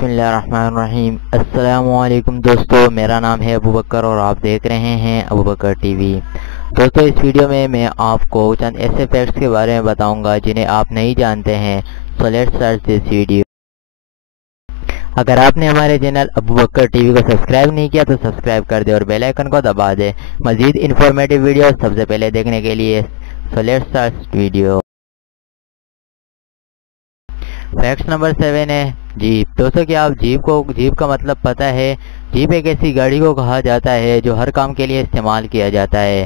بسم اللہ الرحمن الرحیم۔ السلام علیکم دوستو، میرا نام ہے ابو بکر اور آپ دیکھ رہے ہیں ابو بکر ٹی وی۔ دوستو اس ویڈیو میں آپ کو چند ایسے فیکٹس کے بارے میں بتاؤں گا جنہیں آپ نہیں جانتے ہیں، so let's start this video. اگر آپ نے ہمارے چینل ابو بکر ٹی وی کو سبسکرائب نہیں کیا تو سبسکرائب کر دیں اور بیل آئیکن کو دبا دیں مزید انفارمیٹیو ویڈیو سب سے پہلے دیکھنے کے لیے۔ So let's start video. Facts number 7 ہے جیپ۔ دوستو کیا آپ جیپ کا مطلب پتہ ہے؟ جیپ ایک ایسی گاڑی کو کہا جاتا ہے جو ہر کام کے لیے استعمال کیا جاتا ہے۔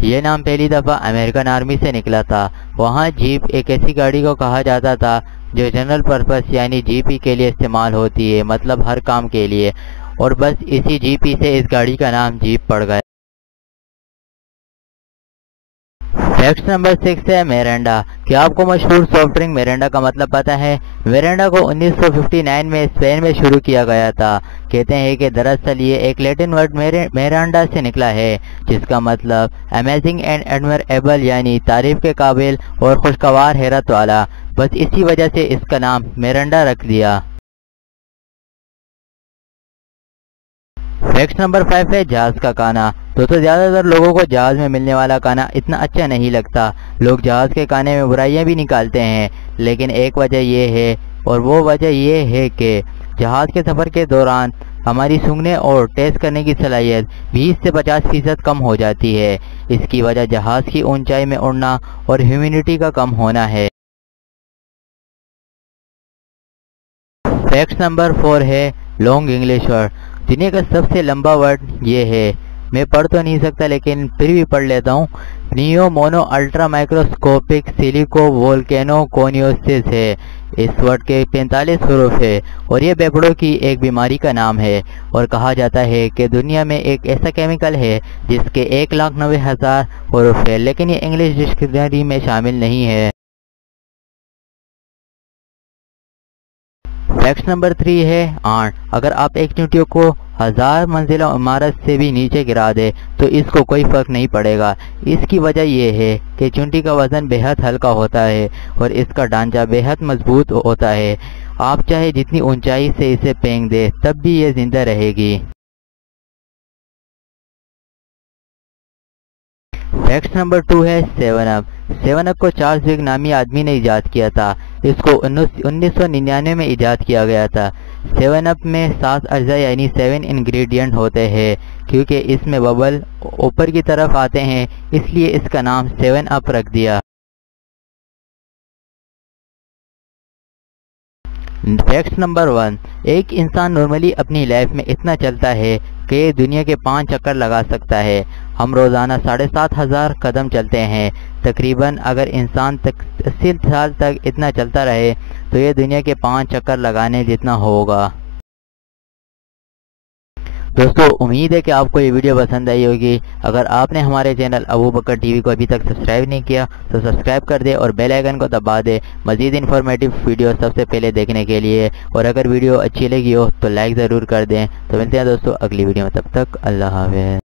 یہ نام پہلی دفعہ امریکن آرمی سے نکلا تھا۔ وہاں جیپ ایک ایسی گاڑی کو کہا جاتا تھا جو جنرل پرپس یعنی جی پی کے لیے استعمال ہوتی ہے، مطلب ہر کام کے لیے، اور بس اسی جی پی سے اس گاڑی کا نام جیپ پڑ گیا۔ فیکٹ نمبر 6 ہے میرینڈا۔ کیا آپ کو مشہور سافٹ ڈرنک میرینڈا کا مطلب پتہ ہے؟ میرینڈا کو 1959 میں اسپین میں شروع کیا گیا تھا۔ کہتے ہیں کہ دراصل یہ ایک لیٹن ورڈ میرانڈا سے نکلا ہے جس کا مطلب امیزنگ اینڈ ایڈمرایبل یعنی تعریف کے قابل اور خوشگوار حیرت والا، بس اسی وجہ سے اس کا نام میرینڈا رکھ دیا۔ فیکٹ نمبر 5 ہے جہاز کا کانا۔ دوستو زیادہ تر لوگوں کو جہاز میں ملنے والا کانا اتنا اچھا نہیں لگتا۔ لوگ جہاز کے کانے میں برائیاں بھی نکالتے ہیں، لیکن ایک وجہ یہ ہے، اور وہ وجہ یہ ہے کہ جہاز کے سفر کے دوران ہماری سونگھنے اور ٹیسٹ کرنے کی صلاحیت 20 سے 50% کم ہو جاتی ہے۔ اس کی وجہ جہاز کی اونچائی میں اڑنا اور ہیومیڈیٹی کا کم ہونا ہے۔ فیکٹ نمبر 4 ہے لانگ انگلش ورڈ۔ دنیا کا سب سے لمبا ورڈ یہ ہے، میں پڑھ تو نہیں سکتا لیکن پھر بھی پڑھ لیتا ہوں۔ نیو مونو الٹرا مائکروسکوپک سیلیکو وولکینو کونیوسس ہے۔ اس ورڈ کے 45 حروف ہے اور یہ بیپڑوں کی ایک بیماری کا نام ہے، اور کہا جاتا ہے کہ دنیا میں ایک ایسا کیمیکل ہے جس کے 1,90,000 حروف ہے، لیکن یہ انگلش ڈکشنری میں شامل نہیں ہے۔ فیکٹ نمبر 3 ہے آنٹ۔ اگر آپ ایک چونٹی کو 1000 منزلہ عمارت سے بھی نیچے گرا دے تو اس کو کوئی فرق نہیں پڑے گا۔ اس کی وجہ یہ ہے کہ چونٹی کا وزن بے حد ہلکا ہوتا ہے اور اس کا ڈھانچہ بے حد مضبوط ہوتا ہے۔ آپ چاہے جتنی اونچائی سے اسے پھینک دے تب بھی یہ زندہ رہے گی۔ فیکٹ نمبر 2 ہے 7 اپ۔ 7 اپ کو چارلس وگ نامی آدمی نے ایجاد کیا تھا۔ اس کو 1999 میں ایجاد کیا گیا تھا۔ 7 اپ میں 7 اجزاء یعنی 7 انگریڈینٹ ہوتے ہیں۔ کیونکہ اس میں ببل اوپر کی طرف آتے ہیں اس لیے اس کا نام 7 اپ رکھ دیا۔ فیکٹ نمبر 1، ایک انسان نارملی اپنی لائف میں اتنا چلتا ہے کہ دنیا کے 5 چکر لگا سکتا ہے۔ ہم روزانہ 7,500 قدم چلتے ہیں۔ تقریباً اگر انسان 80 سال تک اتنا چلتا رہے تو یہ دنیا کے 5 چکر لگانے جتنا ہوگا۔ دوستو امید ہے کہ آپ کو یہ ویڈیو پسند آئی ہوگی۔ اگر آپ نے ہمارے چینل ابو بکر ٹی وی کو ابھی تک سبسکرائب نہیں کیا تو سبسکرائب کر دیں اور بیل آئیکن کو دبا دیں مزید انفارمیٹیو ویڈیو سب سے پہلے دیکھنے کے لیے، اور اگر ویڈیو اچھی لگی ہو تو لائک ضرور کر دیں۔ تو ملتے ہیں دوستو اگلی ویڈیو میں، تب تک اللہ حافظ۔